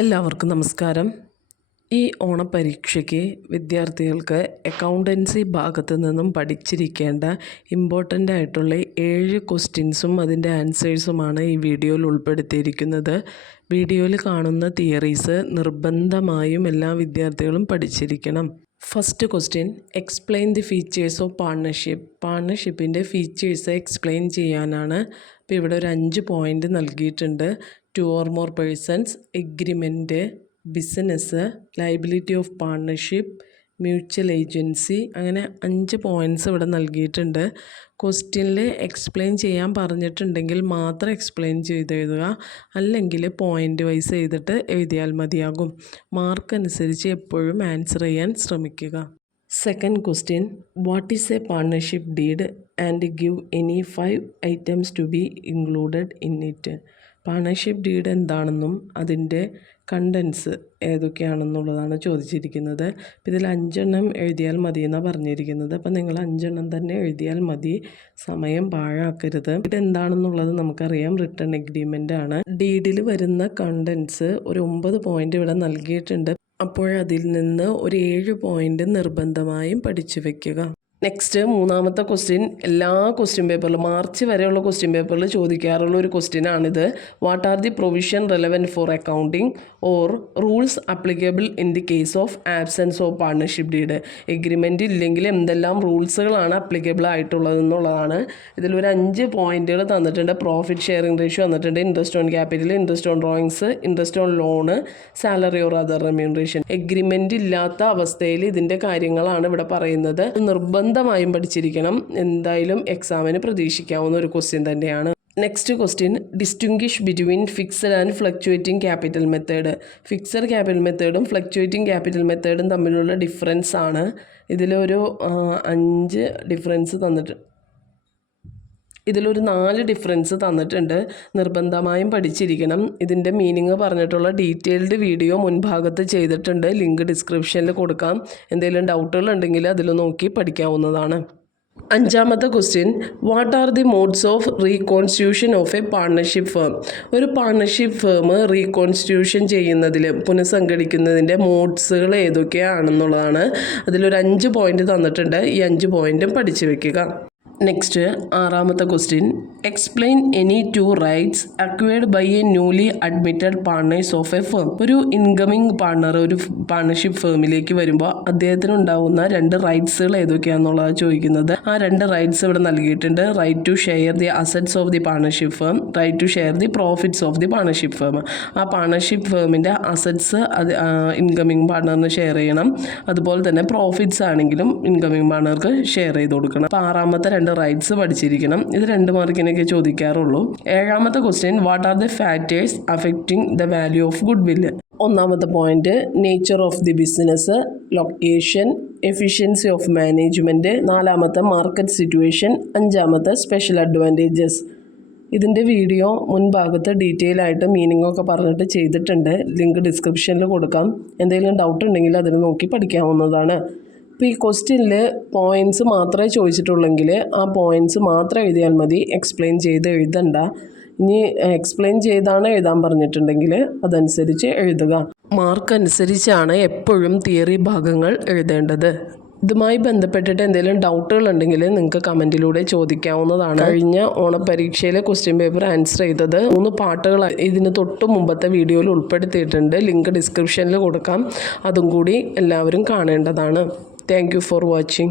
എല്ലാവർക്കും നമസ്കാരം. ഈ ഓണപരീക്ഷയ്ക്ക് വിദ്യാർത്ഥികൾക്ക് അക്കൗണ്ടൻസി ഭാഗത്തു നിന്നും പഠിച്ചിരിക്കേണ്ട ഇമ്പോർട്ടൻ്റ് ആയിട്ടുള്ള 7 ക്വസ്റ്റ്യൻസും അതിൻ്റെ ആൻസേഴ്സുമാണ് ഈ വീഡിയോയിൽ ഉൾപ്പെടുത്തിയിരിക്കുന്നത്. വീഡിയോയിൽ കാണുന്ന തിയറീസ് നിർബന്ധമായും എല്ലാ വിദ്യാർത്ഥികളും പഠിച്ചിരിക്കണം. First question, explain the features of partnership. പാർട്ണർഷിപ്പിൻ്റെ ഫീച്ചേഴ്സ് എക്സ്പ്ലെയിൻ ചെയ്യാനാണ്. ഇപ്പോൾ ഇവിടെ ഒരു 5 പോയിൻ്റ് നൽകിയിട്ടുണ്ട്. 2 or more persons, agreement, business, liability of partnership, mutual agency, അങ്ങനെ 5 പോയിൻറ്റ്സ് ഇവിടെ നൽകിയിട്ടുണ്ട്. ക്വസ്റ്റ്യനിൽ എക്സ്പ്ലെയിൻ ചെയ്യാൻ പറഞ്ഞിട്ടുണ്ടെങ്കിൽ മാത്രം എക്സ്പ്ലെയിൻ ചെയ്ത് എഴുതുക, അല്ലെങ്കിൽ പോയിൻ്റ് വൈസ് ചെയ്തിട്ട് എഴുതിയാൽ മതിയാകും. മാർക്ക് അനുസരിച്ച് എപ്പോഴും ആൻസർ ചെയ്യാൻ ശ്രമിക്കുക. Second question, what is a partnership deed and give any 5 items to be included in it. Partnership deed എന്താണെന്നും അതിൻ്റെ കണ്ടൻസ് ഏതൊക്കെയാണെന്നുള്ളതാണ് ചോദിച്ചിരിക്കുന്നത്. ഇതിൽ 5 എഴുതിയാൽ മതി എന്നാണ് പറഞ്ഞിരിക്കുന്നത്. അപ്പം നിങ്ങൾ 5 തന്നെ എഴുതിയാൽ മതി, സമയം പാഴാക്കരുത്. ഇതെന്താണെന്നുള്ളത് നമുക്കറിയാം, റിട്ടേൺ എഗ്രിമെൻ്റ് ആണ്. ഡീഡിൽ വരുന്ന കണ്ടൻസ് ഒരു 9 പോയിൻ്റ് ഇവിടെ നൽകിയിട്ടുണ്ട്. അപ്പോഴതിൽ നിന്ന് ഒരു 7 പോയിൻ്റ് നിർബന്ധമായും പഠിച്ചു വയ്ക്കുക. നെക്സ്റ്റ്, മൂന്നാമത്തെ ക്വസ്റ്റ്യൻ എല്ലാ ക്വസ്റ്റ്യൻ പേപ്പറിലും മാർച്ച് വരെയുള്ള ക്വസ്റ്റ്യൻ പേപ്പറിൽ ചോദിക്കാറുള്ള ഒരു ക്വസ്റ്റ്യൻ ആണിത്. What are the provision relevant for accounting or rules applicable in the case of absence of partnership deed. Agreement ഇല്ലെങ്കിൽ എന്തെല്ലാം റൂൾസുകളാണ് അപ്ലിക്കബിൾ ആയിട്ടുള്ളതെന്നുള്ളതാണ്. ഇതിലൊരു 5 പോയിന്റുകൾ തന്നിട്ടുണ്ട്. പ്രോഫിറ്റ് ഷെയറിംഗ് റേഷ്യോ തന്നിട്ടുണ്ട്, interest on capital, interest on drawings, interest on loan, salary or other remuneration. Agreement ഇല്ലാത്ത അവസ്ഥയിൽ ഇതിൻ്റെ കാര്യങ്ങളാണ് ഇവിടെ പറയുന്നത്. നിർബന്ധമായും പഠിച്ചിരിക്കണം. എന്തായാലും എക്സാമിന് പ്രതീക്ഷിക്കാവുന്ന ഒരു ക്വസ്റ്റ്യൻ തന്നെയാണ്. Next question, distinguish between fixed and fluctuating capital method. Fixed capital മെത്തേഡും ഫ്ലക്ച്വേറ്റിംഗ് ക്യാപിറ്റൽ മെത്തേഡും തമ്മിലുള്ള ഡിഫറൻസ് ആണ്. ഇതിലൊരു 5 ഡിഫറൻസ് തന്നിട്ടുണ്ട്. ഇതിലൊരു 4 ഡിഫറൻസ് തന്നിട്ടുണ്ട്. നിർബന്ധമായും പഠിച്ചിരിക്കണം. ഇതിൻ്റെ മീനിങ് പറഞ്ഞിട്ടുള്ള ഡീറ്റെയിൽഡ് വീഡിയോ മുൻഭാഗത്ത് ചെയ്തിട്ടുണ്ട്. ലിങ്ക് ഡിസ്ക്രിപ്ഷനിൽ കൊടുക്കാം. എന്തെങ്കിലും ഡൗട്ടുകൾ ഉണ്ടെങ്കിൽ അതിൽ നോക്കി പഠിക്കാവുന്നതാണ്. 5ാമത്തെ question, what are the modes of reconstitution of a partnership firm. ഒരു പാർട്ണർഷിപ്പ് ഫേം റീകോൺസ്റ്റിറ്റ്യൂഷൻ ചെയ്യുന്നതിൽ, പുനഃസംഘടിക്കുന്നതിൻ്റെ മോഡ്സുകൾ ഏതൊക്കെയാണെന്നുള്ളതാണ്. അതിലൊരു 5 പോയിൻ്റ് തന്നിട്ടുണ്ട്. ഈ 5 പോയിൻറ്റും പഠിച്ചു വയ്ക്കുക. നെക്സ്റ്റ്, 6ാമത്തെ question, explain any 2 rights acquired by a newly admitted partners of a firm. ഒരു ഇൻകമിംഗ് പാർട്ണർ ഒരു പാർട്ണർഷിപ്പ് ഫേമിലേക്ക് വരുമ്പോൾ അദ്ദേഹത്തിന് ഉണ്ടാകുന്ന 2 റൈറ്റ്സുകൾ ഏതൊക്കെയാണെന്നുള്ളതാണ് ചോദിക്കുന്നത്. ആ 2 റൈറ്റ്സ് ഇവിടെ നൽകിയിട്ടുണ്ട്. Right to share the assets of the partnership firm, right to share the profits of the partnership firm. ആ പാർട്ണർഷിപ്പ് ഫേമിൻ്റെ അസറ്റ്സ് അത് ഇൻകമിംഗ് പാർട്ണറിന് ഷെയർ ചെയ്യണം. അതുപോലെ തന്നെ പ്രോഫിറ്റ്സ് ആണെങ്കിലും ഇൻകമിംഗ് പാർട്ണർക്ക് ഷെയർ ചെയ്ത് കൊടുക്കണം. അപ്പോൾ 6ാമത്തെ 2 റൈറ്റ്സ് പഠിച്ചിരിക്കണം. ഇത് 2 മാർക്കിനൊക്കെ ചോദിക്കാറുള്ളൂ. 7ാമത്തെ question, what are the factors affecting the value of goodwill. 1ാമത്തെ point, nature of the business, location, efficiency of management. 4ാമത്തെ മാർക്കറ്റ് സിറ്റുവേഷൻ. 5ാമത്തെ സ്പെഷ്യൽ അഡ്വാൻറ്റേജസ്. ഇതിൻ്റെ വീഡിയോ മുൻഭാഗത്ത് ഡീറ്റെയിൽ ആയിട്ട് മീനിങ്ങൊക്കെ പറഞ്ഞിട്ട് ചെയ്തിട്ടുണ്ട്. ലിങ്ക് ഡിസ്ക്രിപ്ഷനിൽ കൊടുക്കാം. എന്തെങ്കിലും ഡൗട്ട് ഉണ്ടെങ്കിൽ അതിൽ നോക്കി പഠിക്കാവുന്നതാണ്. ഇപ്പോൾ ഈ ക്വസ്റ്റ്യനിൽ പോയിൻറ്റ്സ് മാത്രമേ ചോദിച്ചിട്ടുള്ളെങ്കിൽ ആ പോയിൻറ്റ്സ് മാത്രം എഴുതിയാൽ മതി, എക്സ്പ്ലെയിൻ ചെയ്ത് എഴുതണ്ട. ഇനി എക്സ്പ്ലെയിൻ ചെയ്താണ് എഴുതാൻ പറഞ്ഞിട്ടുണ്ടെങ്കിൽ അതനുസരിച്ച് എഴുതുക. മാർക്ക് അനുസരിച്ചാണ് എപ്പോഴും തിയറി ഭാഗങ്ങൾ എഴുതേണ്ടത്. ഇതുമായി ബന്ധപ്പെട്ടിട്ട് എന്തെങ്കിലും ഡൗട്ടുകൾ ഉണ്ടെങ്കിൽ നിങ്ങൾക്ക് കമൻറ്റിലൂടെ ചോദിക്കാവുന്നതാണ്. കഴിഞ്ഞ ഓണപരീക്ഷയിലെ ക്വസ്റ്റ്യൻ പേപ്പർ ആൻസർ ചെയ്തത് 3 പാർട്ടുകൾ ഇതിന് തൊട്ട് മുമ്പത്തെ വീഡിയോയിൽ ഉൾപ്പെടുത്തിയിട്ടുണ്ട്. ലിങ്ക് ഡിസ്ക്രിപ്ഷനിൽ കൊടുക്കാം. അതും കൂടി എല്ലാവരും കാണേണ്ടതാണ്. Thank you for watching.